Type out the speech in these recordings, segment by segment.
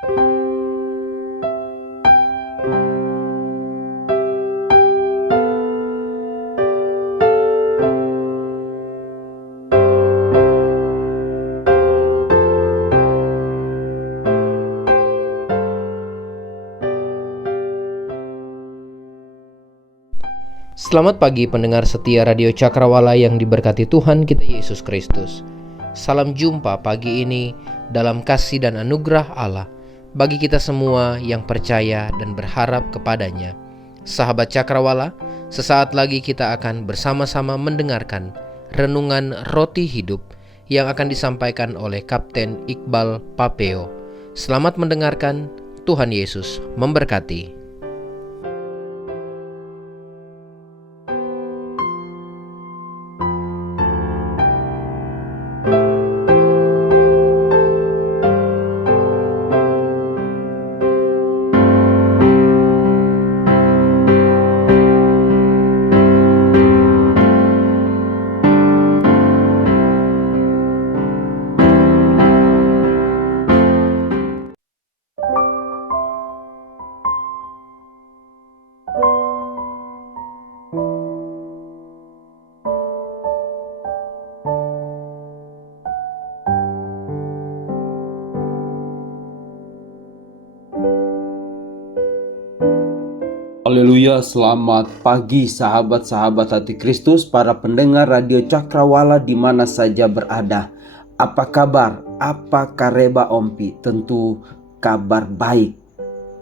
Selamat pagi pendengar setia Radio Cakrawala yang diberkati Tuhan kita Yesus Kristus. Salam jumpa pagi ini dalam kasih dan anugerah Allah bagi kita semua yang percaya dan berharap kepadanya. Sahabat Cakrawala, sesaat lagi kita akan bersama-sama mendengarkan renungan roti hidup yang akan disampaikan oleh Kapten Iqbal Papeo. Selamat mendengarkan, Tuhan Yesus memberkati. Haleluya, selamat pagi sahabat-sahabat hati Kristus, para pendengar Radio Cakrawala di mana saja berada. Apa kabar? Apa kareba ompi? Tentu kabar baik.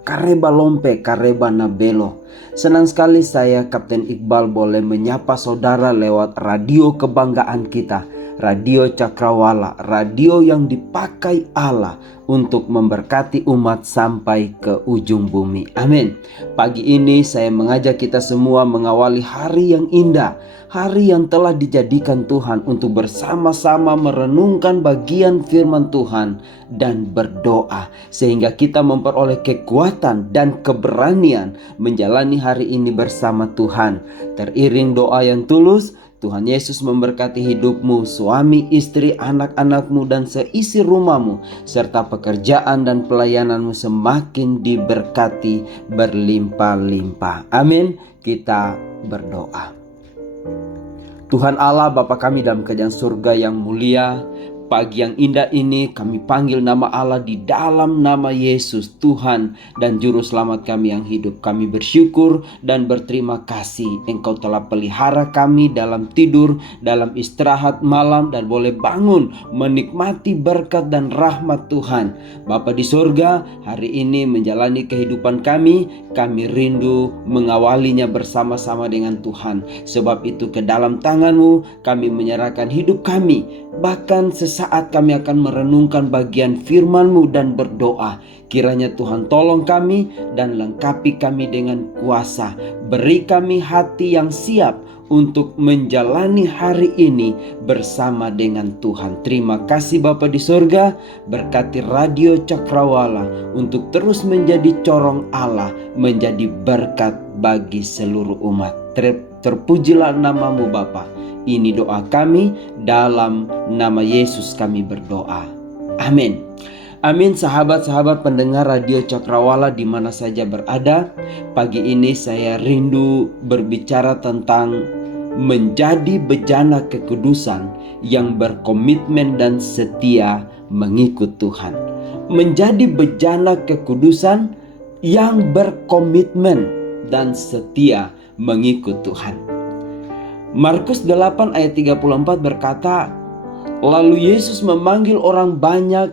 Kareba lompe, kareba nabelo. Senang sekali saya Kapten Iqbal boleh menyapa saudara lewat radio kebanggaan kita, Radio Cakrawala, radio yang dipakai Allah untuk memberkati umat sampai ke ujung bumi. Amin. Pagi ini saya mengajak kita semua mengawali hari yang indah, hari yang telah dijadikan Tuhan untuk bersama-sama merenungkan bagian firman Tuhan dan berdoa, sehingga kita memperoleh kekuatan dan keberanian menjalani hari ini bersama Tuhan. Teriring doa yang tulus, Tuhan Yesus memberkati hidupmu, suami, istri, anak-anakmu, dan seisi rumahmu, serta pekerjaan dan pelayananmu semakin diberkati berlimpah-limpah. Amin. Kita berdoa. Tuhan Allah, Bapa kami dalam kerajaan surga yang mulia, pagi yang indah ini kami panggil nama Allah di dalam nama Yesus, Tuhan dan Juru Selamat kami yang hidup. Kami bersyukur dan berterima kasih Engkau telah pelihara kami dalam tidur, dalam istirahat malam, dan boleh bangun menikmati berkat dan rahmat Tuhan. Bapa di surga, hari ini menjalani kehidupan kami rindu mengawalinya bersama-sama dengan Tuhan. Sebab itu ke dalam tangan-Mu kami menyerahkan hidup kami. Bahkan sesaat kami akan merenungkan bagian firman-Mu dan berdoa. Kiranya Tuhan tolong kami dan lengkapi kami dengan kuasa. Beri kami hati yang siap untuk menjalani hari ini bersama dengan Tuhan. Terima kasih Bapa di surga. Berkati Radio Cakrawala untuk terus menjadi corong Allah, menjadi berkat bagi seluruh umat. Terpujilah nama-Mu Bapa. Ini doa kami, dalam nama Yesus kami berdoa. Amin. Amin. Sahabat-sahabat pendengar Radio Cakrawala di mana saja berada, pagi ini saya rindu berbicara tentang menjadi bejana kekudusan yang berkomitmen dan setia mengikut Tuhan. Menjadi bejana kekudusan yang berkomitmen dan setia mengikut Tuhan. Markus 8 ayat 34 berkata, lalu Yesus memanggil orang banyak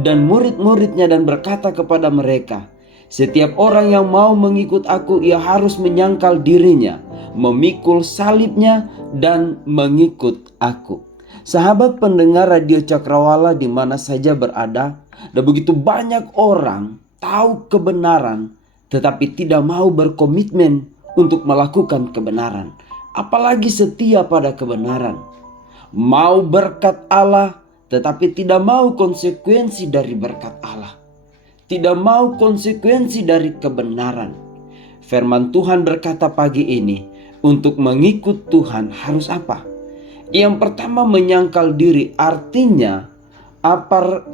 dan murid-muridnya dan berkata kepada mereka, setiap orang yang mau mengikut aku, ia harus menyangkal dirinya, memikul salibnya dan mengikut aku. Sahabat pendengar Radio Cakrawala di mana saja berada, ada begitu banyak orang tahu kebenaran tetapi tidak mau berkomitmen untuk melakukan kebenaran, apalagi setia pada kebenaran. Mau berkat Allah tetapi tidak mau konsekuensi dari berkat Allah, tidak mau konsekuensi dari kebenaran. Firman Tuhan berkata pagi ini, untuk mengikut Tuhan harus apa? Yang pertama, menyangkal diri. Artinya apa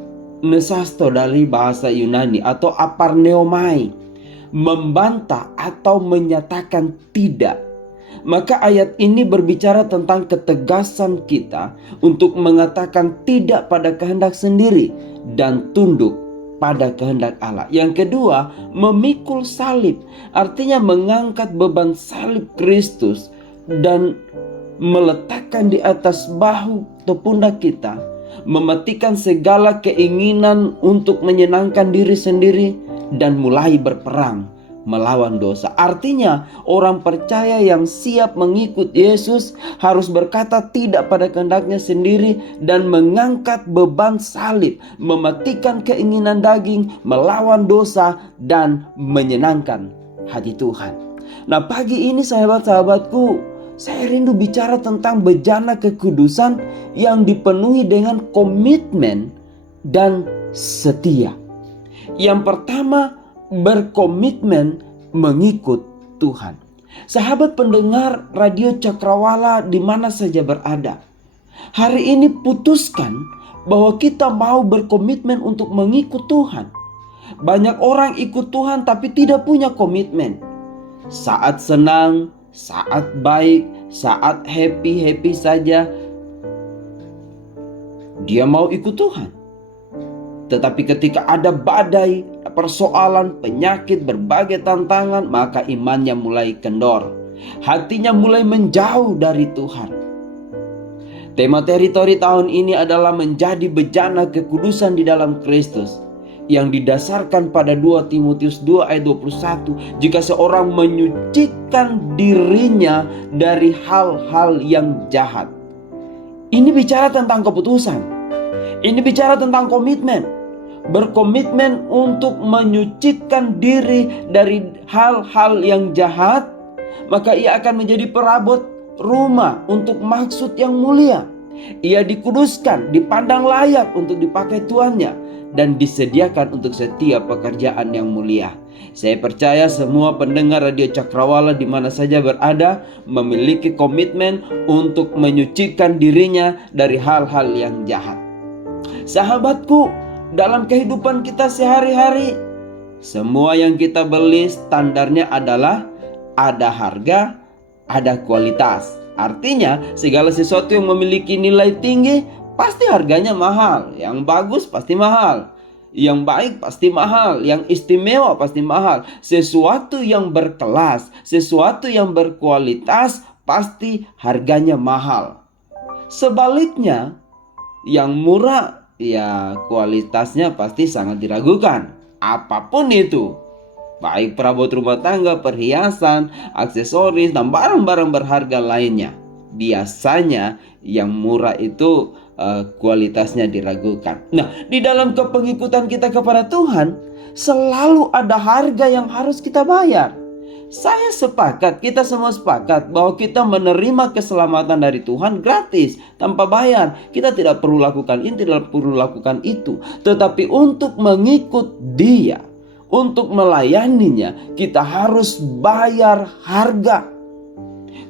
nesasto dari bahasa Yunani atau aparneomai, membantah atau menyatakan tidak. Maka ayat ini berbicara tentang ketegasan kita untuk mengatakan tidak pada kehendak sendiri dan tunduk pada kehendak Allah. Yang kedua, memikul salib, artinya mengangkat beban salib Kristus dan meletakkan di atas bahu atau pundak kita, mematikan segala keinginan untuk menyenangkan diri sendiri dan mulai berperang melawan dosa. Artinya orang percaya yang siap mengikut Yesus harus berkata tidak pada kehendaknya sendiri dan mengangkat beban salib, mematikan keinginan daging, melawan dosa dan menyenangkan hati Tuhan. Nah, pagi ini sahabat-sahabatku, saya rindu bicara tentang bejana kekudusan yang dipenuhi dengan komitmen dan setia. Yang pertama, berkomitmen mengikut Tuhan. Sahabat pendengar radio Cakrawala di mana saja berada, hari ini putuskan bahwa kita mau berkomitmen untuk mengikut Tuhan. Banyak orang ikut Tuhan tapi tidak punya komitmen. Saat senang, saat baik, saat happy saja dia mau ikut Tuhan. Tetapi ketika ada badai, persoalan, penyakit, berbagai tantangan, maka imannya mulai kendor. Hatinya mulai menjauh dari Tuhan. Tema teritori tahun ini adalah menjadi bejana kekudusan di dalam Kristus, yang didasarkan pada 2 Timotius 2 ayat 21. Jika seorang menyucikan dirinya dari hal-hal yang jahat. Ini bicara tentang keputusan. Ini bicara tentang komitmen. Berkomitmen untuk menyucikan diri dari hal-hal yang jahat, maka ia akan menjadi perabot rumah untuk maksud yang mulia. Ia dikuduskan, dipandang layak untuk dipakai tuannya, dan disediakan untuk setiap pekerjaan yang mulia. Saya percaya semua pendengar radio Cakrawala di mana saja berada memiliki komitmen untuk menyucikan dirinya dari hal-hal yang jahat. Sahabatku, dalam kehidupan kita sehari-hari, semua yang kita beli standarnya adalah ada harga, ada kualitas. Artinya segala sesuatu yang memiliki nilai tinggi pasti harganya mahal. Yang bagus pasti mahal, yang baik pasti mahal, yang istimewa pasti mahal. Sesuatu yang berkelas, sesuatu yang berkualitas pasti harganya mahal. Sebaliknya, yang murah ya kualitasnya pasti sangat diragukan. Apapun itu, baik perabot rumah tangga, perhiasan, aksesoris, dan barang-barang berharga lainnya, biasanya yang murah itu kualitasnya diragukan. Nah, di dalam kepengikutan kita kepada Tuhan, selalu ada harga yang harus kita bayar. Saya sepakat, kita semua sepakat bahwa kita menerima keselamatan dari Tuhan gratis, tanpa bayar. Kita tidak perlu lakukan ini, tidak perlu lakukan itu. Tetapi untuk mengikut Dia, untuk melayaninya, kita harus bayar harga.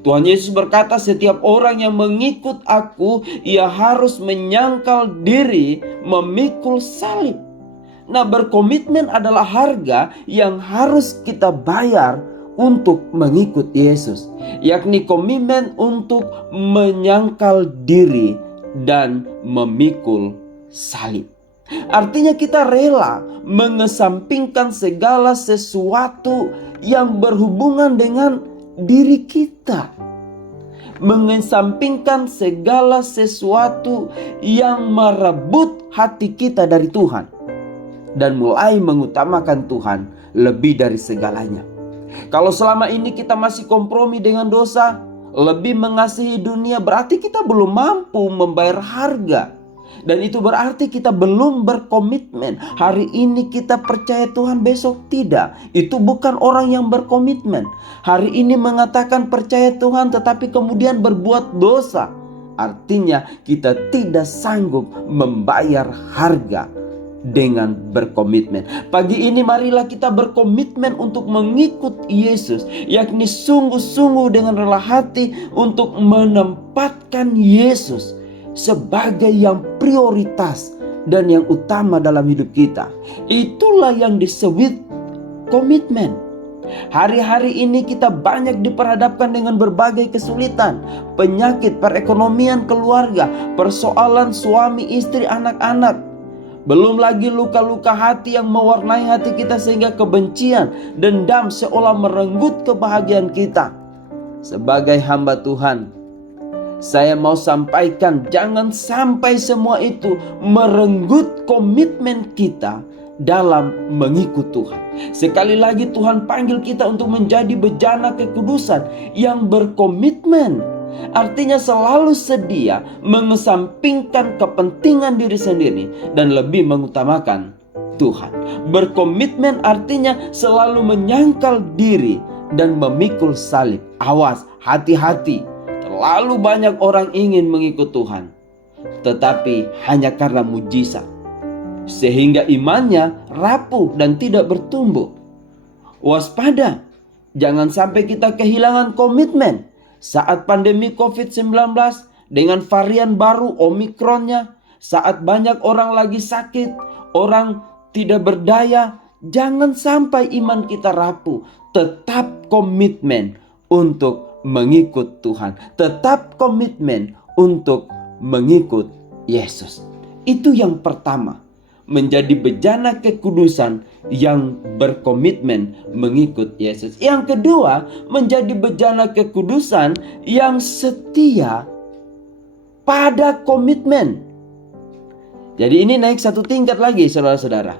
Tuhan Yesus berkata, setiap orang yang mengikut aku, ia harus menyangkal diri, memikul salib. Nah, berkomitmen adalah harga yang harus kita bayar untuk mengikut Yesus, yakni komitmen untuk menyangkal diri dan memikul salib. Artinya kita rela mengesampingkan segala sesuatu yang berhubungan dengan diri kita, mengesampingkan segala sesuatu yang merebut hati kita dari Tuhan, dan mulai mengutamakan Tuhan lebih dari segalanya. Kalau selama ini kita masih kompromi dengan dosa, lebih mengasihi dunia, berarti kita belum mampu membayar harga. Dan itu berarti kita belum berkomitmen. Hari ini kita percaya Tuhan, besok tidak. Itu bukan orang yang berkomitmen. Hari ini mengatakan percaya Tuhan tetapi kemudian berbuat dosa, artinya kita tidak sanggup membayar harga dengan berkomitmen. Pagi ini marilah kita berkomitmen untuk mengikut Yesus, yakni sungguh-sungguh dengan rela hati untuk menempatkan Yesus sebagai yang prioritas dan yang utama dalam hidup kita. Itulah yang disebut komitmen. Hari-hari ini kita banyak diperhadapkan dengan berbagai kesulitan, penyakit, perekonomian keluarga, persoalan suami, istri, anak-anak. Belum lagi luka-luka hati yang mewarnai hati kita sehingga kebencian, dendam seolah merenggut kebahagiaan kita. Sebagai hamba Tuhan, saya mau sampaikan, jangan sampai semua itu merenggut komitmen kita dalam mengikut Tuhan. Sekali lagi Tuhan panggil kita untuk menjadi bejana kekudusan yang berkomitmen. Artinya selalu sedia mengesampingkan kepentingan diri sendiri dan lebih mengutamakan Tuhan. Berkomitmen artinya selalu menyangkal diri dan memikul salib. Awas, hati-hati. Terlalu banyak orang ingin mengikut Tuhan, tetapi hanya karena mujizat, sehingga imannya rapuh dan tidak bertumbuh. Waspada, jangan sampai kita kehilangan komitmen. Saat pandemi COVID-19 dengan varian baru Omikronnya, saat banyak orang lagi sakit, orang tidak berdaya, jangan sampai iman kita rapuh. Tetap komitmen untuk mengikut Tuhan. Tetap komitmen untuk mengikut Yesus. Itu yang pertama. Menjadi bejana kekudusan yang berkomitmen mengikut Yesus. Yang kedua, menjadi bejana kekudusan yang setia pada komitmen. Jadi ini naik satu tingkat lagi, saudara-saudara.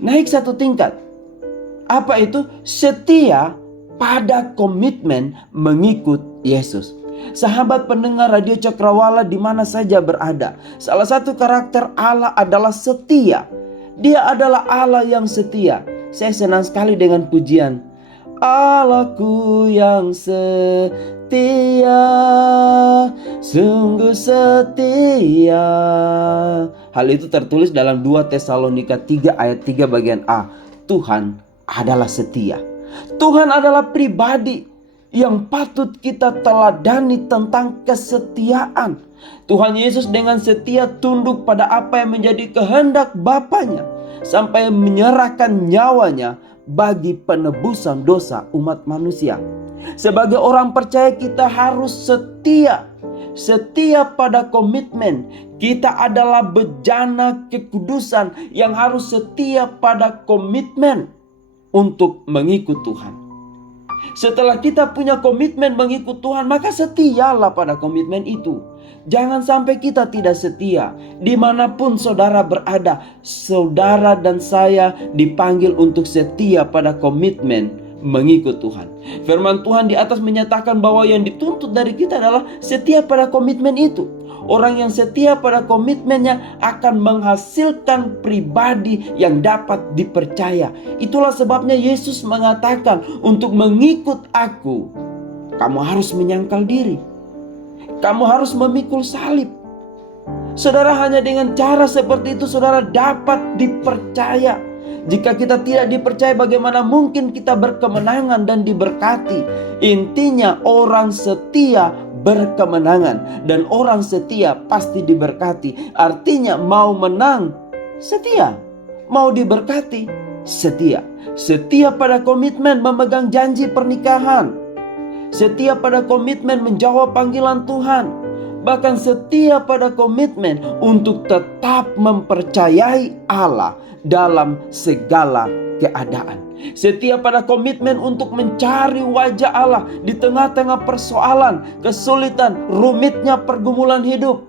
Naik satu tingkat. Apa itu? Setia pada komitmen mengikut Yesus. Sahabat pendengar Radio Cakrawala di mana saja berada, salah satu karakter Allah adalah setia. Dia adalah Allah yang setia. Saya senang sekali dengan pujian, Allahku yang setia, sungguh setia. Hal itu tertulis dalam 2 Tesalonika 3 ayat 3 bagian A. Tuhan adalah setia. Tuhan adalah pribadi yang patut kita teladani tentang kesetiaan. Tuhan Yesus dengan setia tunduk pada apa yang menjadi kehendak Bapanya, sampai menyerahkan nyawanya bagi penebusan dosa umat manusia. Sebagai orang percaya kita harus setia. Setia pada komitmen. Kita adalah bejana kekudusan yang harus setia pada komitmen untuk mengikut Tuhan. Setelah kita punya komitmen mengikut Tuhan, maka setialah pada komitmen itu. Jangan sampai kita tidak setia. Dimanapun saudara berada, saudara dan saya dipanggil untuk setia pada komitmen mengikut Tuhan. Firman Tuhan di atas menyatakan bahwa yang dituntut dari kita adalah setia pada komitmen itu. Orang yang setia pada komitmennya akan menghasilkan pribadi yang dapat dipercaya. Itulah sebabnya Yesus mengatakan, untuk mengikut aku, kamu harus menyangkal diri. Kamu harus memikul salib. Saudara, hanya dengan cara seperti itu saudara dapat dipercaya. Jika kita tidak dipercaya, bagaimana mungkin kita berkemenangan dan diberkati? Intinya orang setia berkemenangan, dan orang setia pasti diberkati. Artinya mau menang setia, mau diberkati setia. Setia pada komitmen memegang janji pernikahan, setia pada komitmen menjawab panggilan Tuhan, bahkan setia pada komitmen untuk tetap mempercayai Allah dalam segala keadaan. Setia pada komitmen untuk mencari wajah Allah di tengah-tengah persoalan, kesulitan, rumitnya pergumulan hidup.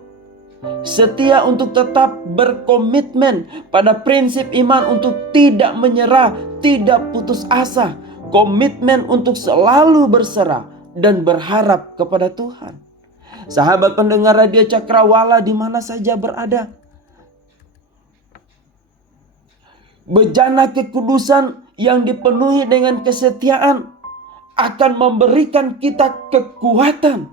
Setia untuk tetap berkomitmen pada prinsip iman untuk tidak menyerah, tidak putus asa. Komitmen untuk selalu berserah dan berharap kepada Tuhan. Sahabat pendengar Radio Cakrawala di mana saja berada, bejana kekudusan yang dipenuhi dengan kesetiaan akan memberikan kita kekuatan.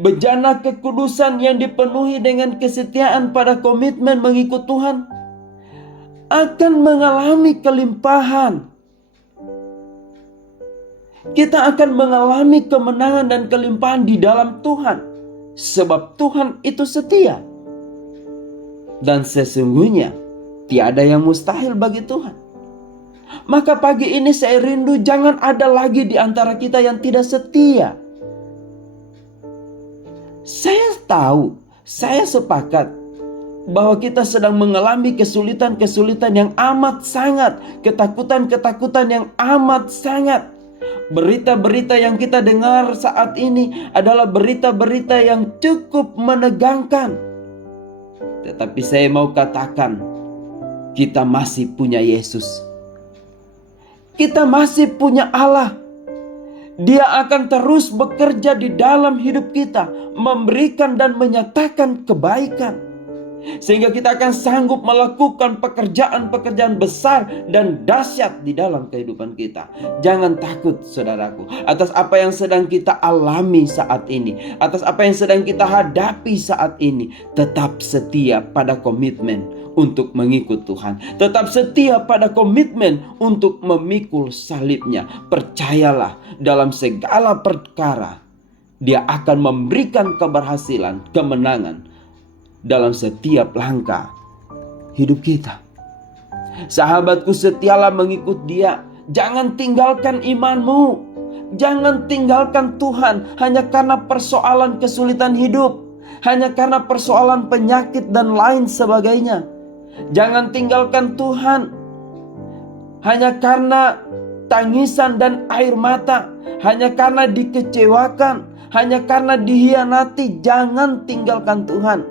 Bejana kekudusan yang dipenuhi dengan kesetiaan pada komitmen mengikut Tuhan akan mengalami kelimpahan. Kita akan mengalami kemenangan dan kelimpahan di dalam Tuhan, sebab Tuhan itu setia. dan sesungguhnya tiada yang mustahil bagi Tuhan. Maka pagi ini saya rindu jangan ada lagi di antara kita yang tidak setia. Saya tahu, saya sepakat bahwa kita sedang mengalami kesulitan-kesulitan yang amat sangat, ketakutan-ketakutan yang amat sangat. Berita-berita yang kita dengar saat ini adalah berita-berita yang cukup menegangkan. Tetapi saya mau katakan, kita masih punya Yesus. Kita masih punya Allah. Dia akan terus bekerja di dalam hidup kita, memberikan dan menyatakan kebaikan, sehingga kita akan sanggup melakukan pekerjaan-pekerjaan besar dan dahsyat di dalam kehidupan kita. Jangan takut saudaraku atas apa yang sedang kita alami saat ini, atas apa yang sedang kita hadapi saat ini. Tetap setia pada komitmen untuk mengikut Tuhan. Tetap setia pada komitmen untuk memikul salibnya. Percayalah, dalam segala perkara Dia akan memberikan keberhasilan, kemenangan dalam setiap langkah hidup kita. Sahabatku, setialah mengikut Dia. Jangan tinggalkan imanmu. Jangan tinggalkan Tuhan hanya karena persoalan kesulitan hidup, hanya karena persoalan penyakit dan lain sebagainya. Jangan tinggalkan Tuhan hanya karena tangisan dan air mata, hanya karena dikecewakan, hanya karena dihianati. Jangan tinggalkan Tuhan.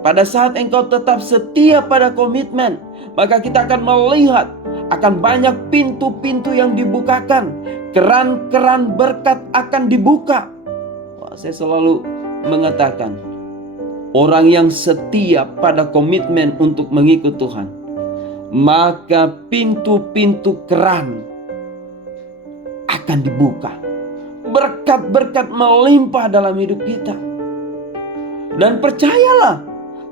Pada saat engkau tetap setia pada komitmen, maka kita akan melihat akan banyak pintu-pintu yang dibukakan. Keran-keran berkat akan dibuka. Saya selalu mengatakan, orang yang setia pada komitmen untuk mengikut Tuhan, maka pintu-pintu keran akan dibuka. Berkat-berkat melimpah dalam hidup kita. Dan percayalah,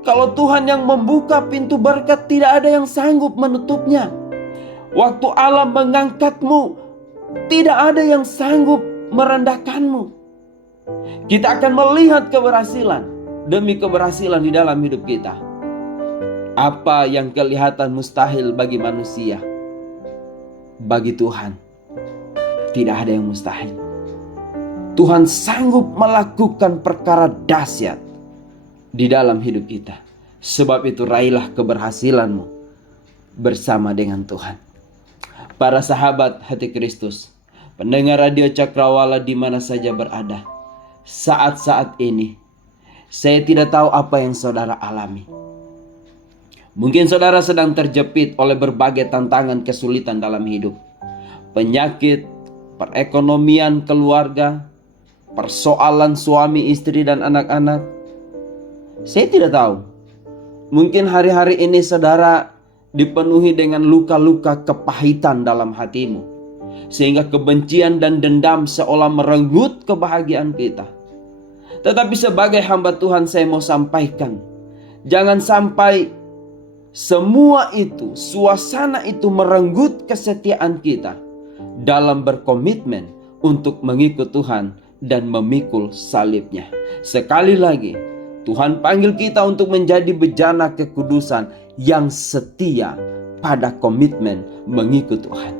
kalau Tuhan yang membuka pintu berkat, tidak ada yang sanggup menutupnya. Waktu Allah mengangkatmu, tidak ada yang sanggup merendahkanmu. Kita akan melihat keberhasilan demi keberhasilan di dalam hidup kita. Apa yang kelihatan mustahil bagi manusia, bagi Tuhan tidak ada yang mustahil. Tuhan sanggup melakukan perkara dahsyat di dalam hidup kita. Sebab itu raihlah keberhasilanmu bersama dengan Tuhan. Para sahabat hati Kristus, pendengar radio Cakrawala di mana saja berada, saat-saat ini saya tidak tahu apa yang saudara alami. Mungkin saudara sedang terjepit oleh berbagai tantangan kesulitan dalam hidup. Penyakit, perekonomian keluarga, persoalan suami, istri, dan anak-anak. Saya tidak tahu. Mungkin hari-hari ini saudara dipenuhi dengan luka-luka kepahitan dalam hatimu, sehingga kebencian dan dendam seolah merenggut kebahagiaan kita. Tetapi sebagai hamba Tuhan saya mau sampaikan, jangan sampai semua itu, suasana itu merenggut kesetiaan kita dalam berkomitmen untuk mengikut Tuhan dan memikul salibnya. Sekali lagi, Tuhan panggil kita untuk menjadi bejana kekudusan yang setia pada komitmen mengikut Tuhan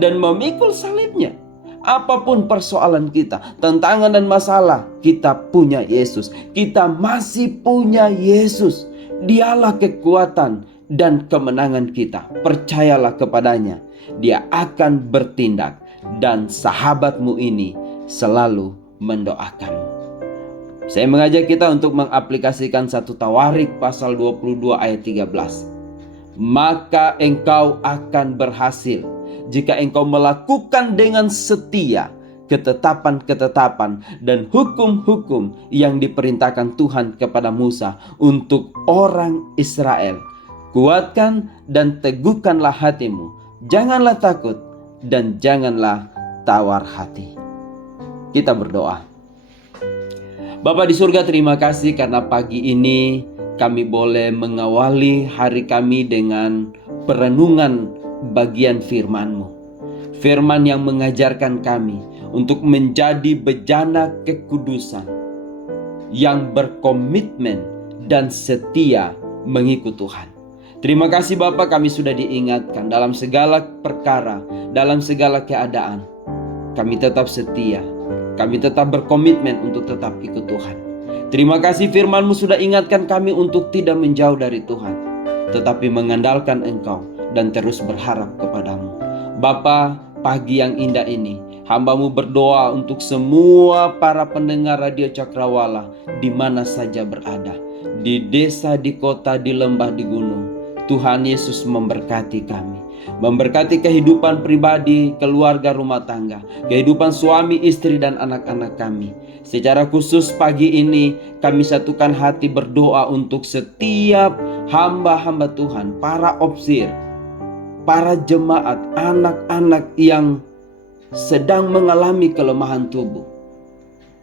dan memikul salibnya. Apapun persoalan kita, tantangan dan masalah, kita punya Yesus. Kita masih punya Yesus. Dialah kekuatan dan kemenangan kita. Percayalah kepadanya. Dia akan bertindak. Dan sahabatmu ini selalu mendoakanmu. Saya mengajak kita untuk mengaplikasikan 1 Tawarik pasal 22 ayat 13. Maka engkau akan berhasil jika engkau melakukan dengan setia ketetapan-ketetapan dan hukum-hukum yang diperintahkan Tuhan kepada Musa untuk orang Israel. Kuatkan dan teguhkanlah hatimu. Janganlah takut dan janganlah tawar hati. Kita berdoa. Bapa di surga, terima kasih karena pagi ini kami boleh mengawali hari kami dengan perenungan bagian firman-Mu. Firman yang mengajarkan kami untuk menjadi bejana kekudusan yang berkomitmen dan setia mengikut Tuhan. Terima kasih Bapa, kami sudah diingatkan dalam segala perkara, dalam segala keadaan. Kami tetap setia, kami tetap berkomitmen untuk tetap ikut Tuhan. Terima kasih firman-Mu sudah ingatkan kami untuk tidak menjauh dari Tuhan, tetapi mengandalkan Engkau dan terus berharap kepadamu. Bapa, pagi yang indah ini, hamba-Mu berdoa untuk semua para pendengar Radio Cakrawala di mana saja berada, di desa, di kota, di lembah, di gunung. Tuhan Yesus memberkati kami, memberkati kehidupan pribadi, keluarga, rumah tangga, kehidupan suami, istri, dan anak-anak kami. Secara khusus pagi ini kami satukan hati berdoa untuk setiap hamba-hamba Tuhan, para opsir, para jemaat, anak-anak yang sedang mengalami kelemahan tubuh,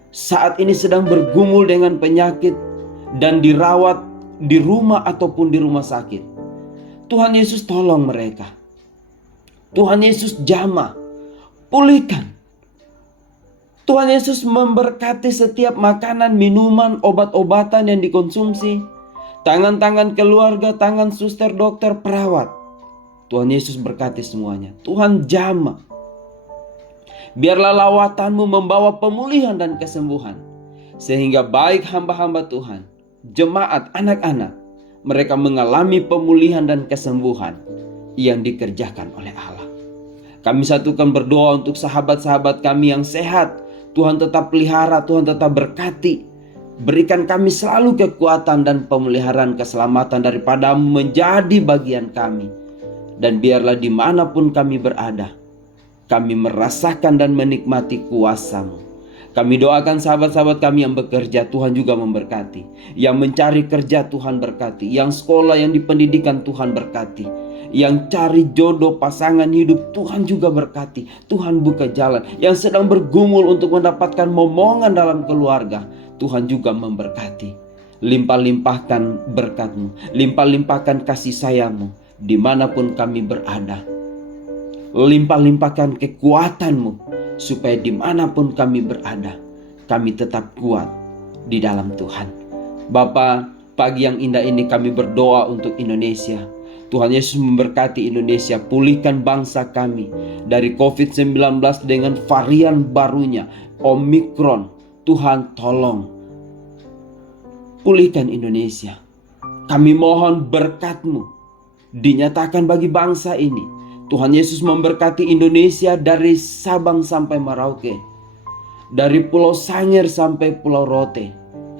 saat ini sedang bergumul dengan penyakit dan dirawat di rumah ataupun di rumah sakit. Tuhan Yesus tolong mereka. Tuhan Yesus jamah, pulihkan. Tuhan Yesus memberkati setiap makanan, minuman, obat-obatan yang dikonsumsi, tangan-tangan keluarga, tangan suster, dokter, perawat. Tuhan Yesus berkati semuanya. Tuhan jamah. Biarlah lawatanmu membawa pemulihan dan kesembuhan, sehingga baik hamba-hamba Tuhan, jemaat, anak-anak, mereka mengalami pemulihan dan kesembuhan yang dikerjakan oleh Allah. Kami satukan berdoa untuk sahabat-sahabat kami yang sehat. Tuhan tetap pelihara, Tuhan tetap berkati. Berikan kami selalu kekuatan dan pemeliharaan keselamatan daripada-Mu menjadi bagian kami. Dan biarlah dimanapun kami berada, kami merasakan dan menikmati kuasa-Mu. Kami doakan sahabat-sahabat kami yang bekerja, Tuhan juga memberkati. Yang mencari kerja, Tuhan berkati. Yang sekolah, yang di pendidikan, Tuhan berkati. Yang cari jodoh pasangan hidup, Tuhan juga berkati. Tuhan buka jalan. Yang sedang bergumul untuk mendapatkan momongan dalam keluarga, Tuhan juga memberkati. Limpah-limpahkan berkat-Mu, limpah-limpahkan kasih sayang-Mu dimanapun kami berada. Limpah-limpahkan kekuatan-Mu, supaya dimanapun kami berada, kami tetap kuat di dalam Tuhan. Bapa, pagi yang indah ini kami berdoa untuk Indonesia. Tuhan Yesus memberkati Indonesia, pulihkan bangsa kami dari COVID-19 dengan varian barunya, Omikron. Tuhan tolong pulihkan Indonesia. Kami mohon berkat-Mu dinyatakan bagi bangsa ini. Tuhan Yesus memberkati Indonesia dari Sabang sampai Merauke, dari Pulau Sangir sampai Pulau Rote.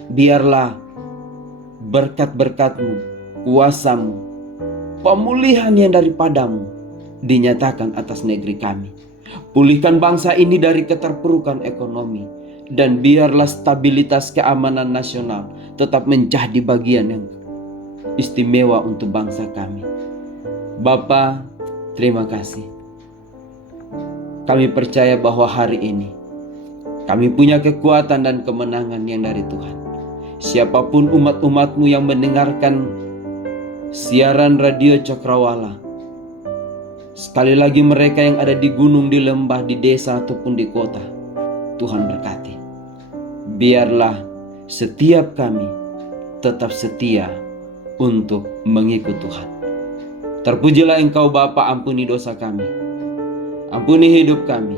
Biarlah berkat-berkat-Mu, kuasa-Mu, pemulihan yang daripada-Mu dinyatakan atas negeri kami. Pulihkan bangsa ini dari keterpurukan ekonomi, dan biarlah stabilitas keamanan nasional tetap menjadi bagian yang istimewa untuk bangsa kami. Bapa, terima kasih. Kami percaya bahwa hari ini kami punya kekuatan dan kemenangan yang dari Tuhan. Siapapun umat-umat-Mu yang mendengarkan siaran Radio Cakrawala, sekali lagi mereka yang ada di gunung, di lembah, di desa ataupun di kota, Tuhan berkati. Biarlah setiap kami tetap setia untuk mengikut Tuhan. Terpujilah Engkau Bapa, ampuni dosa kami, ampuni hidup kami,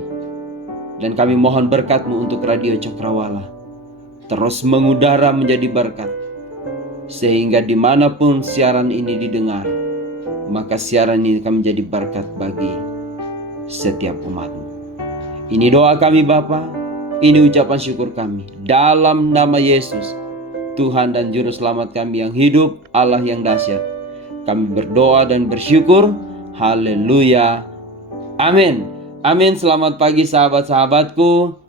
dan kami mohon berkat-Mu untuk Radio Cakrawala terus mengudara menjadi berkat, sehingga dimanapun siaran ini didengar, maka siaran ini akan menjadi berkat bagi setiap umat-Mu. Ini doa kami Bapa, ini ucapan syukur kami, dalam nama Yesus, Tuhan dan Juru Selamat kami yang hidup, Allah yang dahsyat. Kami berdoa dan bersyukur. Haleluya. Amin. Amin. Selamat pagi sahabat-sahabatku.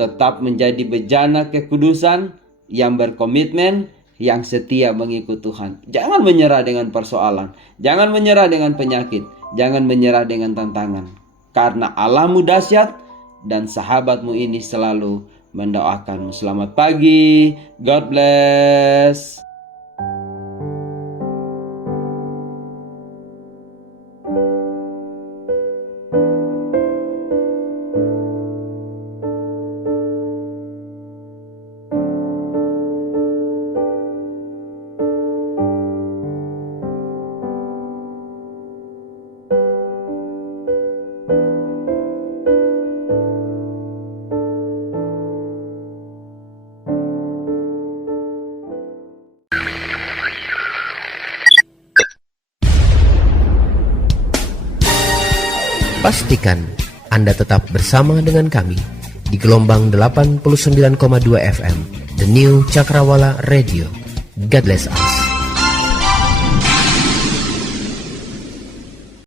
Tetap menjadi bejana kekudusan yang berkomitmen, yang setia mengikut Tuhan. Jangan menyerah dengan persoalan. Jangan menyerah dengan penyakit. Jangan menyerah dengan tantangan. Karena Allah-Mu dahsyat dan sahabat-Mu ini selalu mendoakanmu. Selamat pagi. God bless. Pastikan Anda tetap bersama dengan kami di gelombang 89,2 FM, The New Cakrawala Radio. God bless us.